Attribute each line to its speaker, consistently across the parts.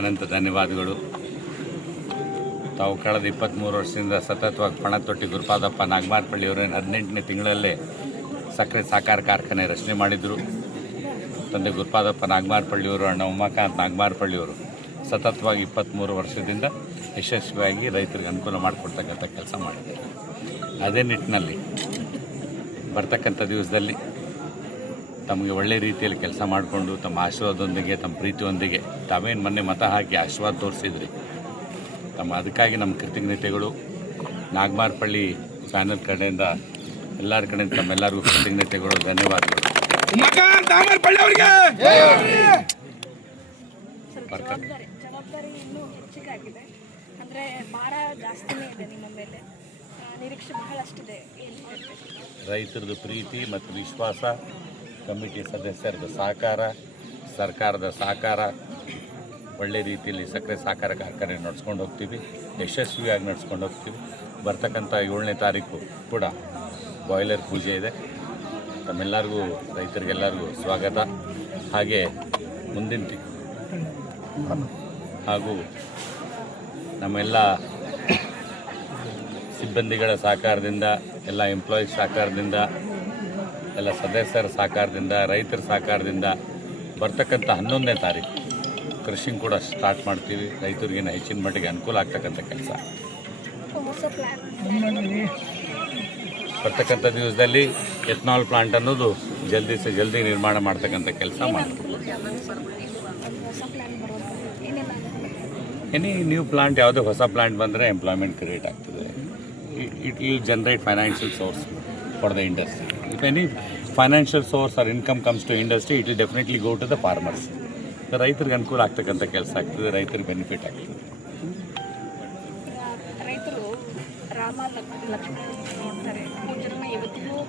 Speaker 1: ಅನಂತ ಧನ್ಯವಾದಗಳು. ತಾವು ಕಳೆದ ಇಪ್ಪತ್ತ್ಮೂರು ವರ್ಷದಿಂದ ಸತತವಾಗಿ ಪಣ ತೊಟ್ಟಿ ಗುರುಪಾದಪ್ಪ ನಾಗಮಾರ್ಪಳ್ಳಿಯವರು ಹದಿನೆಂಟನೇ ತಿಂಗಳಲ್ಲೇ ಸಕ್ಕರೆ ಸಾಕಾರ ಕಾರ್ಖಾನೆ ರಚನೆ ಮಾಡಿದರು. ತಂದೆ ಗುರುಪಾದಪ್ಪ ನಾಗಮಾರ್ಪಳ್ಳಿಯವರು, ಅಣ್ಣ ಉಮಾಕಾಂತ್ ನಾಗಮಾರ್ಪಳ್ಳಿಯವರು ಸತತವಾಗಿ ಇಪ್ಪತ್ತ್ಮೂರು ವರ್ಷದಿಂದ ಯಶಸ್ವಿಯಾಗಿ ರೈತರಿಗೆ ಅನುಕೂಲ ಮಾಡಿಕೊಡ್ತಕ್ಕಂಥ ಕೆಲಸ ಮಾಡಿದ್ದಾರೆ. ಅದೇ ನಿಟ್ಟಿನಲ್ಲಿ ಬರ್ತಕ್ಕಂಥ ದಿವಸದಲ್ಲಿ ತಮಗೆ ಒಳ್ಳೆ ರೀತಿಯಲ್ಲಿ ಕೆಲಸ ಮಾಡಿಕೊಂಡು ತಮ್ಮ ಆಶೀರ್ವಾದದೊಂದಿಗೆ, ತಮ್ಮ ಪ್ರೀತಿಯೊಂದಿಗೆ ತಾವೇನು ಮೊನ್ನೆ ಮತ ಹಾಕಿ ಆಶೀರ್ವಾದ ತೋರಿಸಿದ್ರಿ. ತಮ್ಮ ಅದಕ್ಕಾಗಿ ನಮ್ಮ ಕೃತಜ್ಞತೆಗಳು ನಾಗಮಾರ್ಪಳ್ಳಿ ಚಾನಲ್ ಕಡೆಯಿಂದ ಎಲ್ಲರ ಕಡೆಯಿಂದ ತಮ್ಮೆಲ್ಲರಿಗೂ ಕೃತಜ್ಞತೆಗಳು ಧನ್ಯವಾದಗಳು.
Speaker 2: ಜವಾಬ್ದಾರಿ ಜವಾಬ್ದಾರಿ ಇನ್ನೂ ಹೆಚ್ಚಿಗೆ ಆಗಿದೆ ಅಂದರೆ ಭಾರ ಜಾಸ್ತಿನೇ ಇದೆ ನಿಮ್ಮ ಮೇಲೆ. ನಿರೀಕ್ಷೆ ಬಹಳಷ್ಟಿದೆ. ಏನು
Speaker 1: ರೈತರದ್ದು ಪ್ರೀತಿ ಮತ್ತು ವಿಶ್ವಾಸ ಕಮಿಟಿ ಸದಸ್ಯರದ ಸಹಕಾರ ಸರ್ಕಾರದ ಸಹಕಾರ ಒಳ್ಳೆ ರೀತಿಯಲ್ಲಿ ಸಕ್ಕರೆ ಸಾಕಾರ ಕಾರ್ಖಾನೆ ನಡೆಸ್ಕೊಂಡು ಹೋಗ್ತೀವಿ, ಯಶಸ್ವಿಯಾಗಿ ನಡೆಸ್ಕೊಂಡು ಹೋಗ್ತೀವಿ. ಬರ್ತಕ್ಕಂಥ ಏಳನೇ ತಾರೀಕು ಕೂಡ ಬಾಯ್ಲರ್ ಪೂಜೆ ಇದೆ. ತಮ್ಮೆಲ್ಲರಿಗೂ, ರೈತರಿಗೆಲ್ಲರಿಗೂ ಸ್ವಾಗತ. ಹಾಗೆ ಮುಂದಿನ ಹಾಗೂ ನಮ್ಮೆಲ್ಲ ಸಿಬ್ಬಂದಿಗಳ ಸಹಕಾರದಿಂದ, ಎಲ್ಲ ಎಂಪ್ಲಾಯೀಸ್ ಸಹಕಾರದಿಂದ, ಎಲ್ಲ ಸದಸ್ಯರ ಸಹಕಾರದಿಂದ, ರೈತರ ಸಹಕಾರದಿಂದ ಬರ್ತಕ್ಕಂಥ ಹನ್ನೊಂದನೇ ತಾರೀಕು. ಕೃಷಿಂಗ್ ಕೂಡ ಸ್ಟಾರ್ಟ್ ಮಾಡ್ತೀವಿ. ರೈತರಿಗೆ ಹೆಚ್ಚಿನ ಮಟ್ಟಿಗೆ ಅನುಕೂಲ ಆಗ್ತಕ್ಕಂಥ ಕೆಲಸ. ಬರ್ತಕ್ಕಂಥ ದಿವಸದಲ್ಲಿ ಎಥನಾಲ್ ಪ್ಲಾಂಟ್ ಅನ್ನೋದು ಜಲ್ದಿ ಸ ಜಲ್ದಿ ನಿರ್ಮಾಣ ಮಾಡ್ತಕ್ಕಂಥ ಕೆಲಸ ಮಾಡ್ತೀವಿ. ಎನಿ ನ್ಯೂ ಪ್ಲಾಂಟ್ ಯಾವುದೇ ಹೊಸ ಪ್ಲಾಂಟ್ ಬಂದರೆ ಎಂಪ್ಲಾಯ್ಮೆಂಟ್ ಕ್ರಿಯೇಟ್ ಆಗ್ತದೆ. It will generate financial source for the industry if any financial source or income comes to industry it will definitely go to the farmers ರೈತರಿಗೆ ಅನುಕೂಲ ಆಗ್ತಕ್ಕಂಥ ಕೆಲಸ ಆಗ್ತದೆ, ರೈತರಿಗೆ ಬೆನಿಫಿಟ್ ಆಗ್ತದೆ.
Speaker 2: ರೈತರು ರಾಮ ಲಕ್- ಲಕ್ಷ್ಮಣ ನೋಡ್ತಾರೆ. ಮೂರು ಇವತ್ತಿಗೂ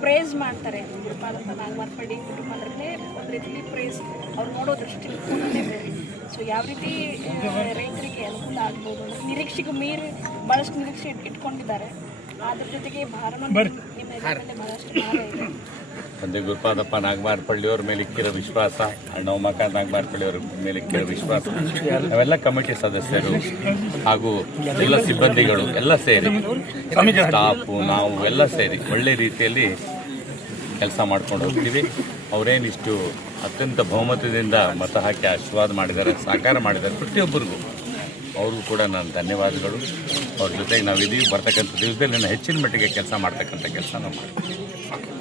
Speaker 2: ಪ್ರೇಸ್ ಮಾಡ್ತಾರೆ. ಗುರುಪಾದಪ್ಪ ನಾಗಮಾರ್ಪಡಿ ಕುಟುಂಬ ಅಂದ್ರೆ ಒಂದು ರೀತಿಲಿ ಪ್ರೇಸ್ ಅವ್ರು ನೋಡೋ ದೃಷ್ಟಿಕೋನನೇ ಬೇರೆ. ಸೊ ಯಾವ ರೀತಿ ರೈತರಿಗೆ ಅನುಕೂಲ ಆಗ್ಬೋದು ನಿರೀಕ್ಷೆಗೂ ಮೀರಿ ಭಾಳಷ್ಟು ನಿರೀಕ್ಷೆ ಇಟ್- ಇಟ್ಕೊಂಡಿದ್ದಾರೆ. ಅದ್ರ ಜೊತೆಗೆ
Speaker 1: ತಂದೆ ಗುರುಪಾದಪ್ಪ ನಾಗಮಾರ್ಪಳ್ಳಿಯವ್ರ ಮೇಲೆ ಇಕ್ಕಿರೋ ವಿಶ್ವಾಸ ಅಣ್ಣ ಮಕ ನಾಗಮಾರ್ಪಳ್ಳಿಯವ್ರ ಮೇಲೆ ಇಕ್ಕಿರೋ ವಿಶ್ವಾಸ. ನಾವೆಲ್ಲ ಕಮಿಟಿ ಸದಸ್ಯರು ಹಾಗೂ ಎಲ್ಲ ಸಿಬ್ಬಂದಿಗಳು ಎಲ್ಲ ಸೇರಿ ಸ್ಟಾಫು ನಾವು ಎಲ್ಲ ಸೇರಿ ಒಳ್ಳೆ ರೀತಿಯಲ್ಲಿ ಕೆಲಸ ಮಾಡ್ಕೊಂಡು ಹೋಗ್ತೀವಿ. ಅವರೇನಿಷ್ಟು ಅತ್ಯಂತ ಬಹುಮತದಿಂದ ಮತ ಹಾಕಿ ಆಶೀರ್ವಾದ ಮಾಡಿದ್ದಾರೆ ಸಾಕಾರ ಮಾಡಿದ್ದಾರೆ ಪ್ರತಿಯೊಬ್ಬರಿಗೂ. ಅವ್ರಿಗೂ ಕೂಡ ನಾನು ಧನ್ಯವಾದಗಳು. ಅವ್ರ ಜೊತೆಗೆ ನಾವು ನಾವಿದ್ದೀವಿ ಬರ್ತಕ್ಕಂಥ ದಿವಸದಲ್ಲಿ ನಾನು ಹೆಚ್ಚಿನ ಮಟ್ಟಿಗೆ ಕೆಲಸ ಮಾಡ್ತಕ್ಕಂಥ ಕೆಲಸ ನಾವು ಮಾಡ್ತೀವಿ.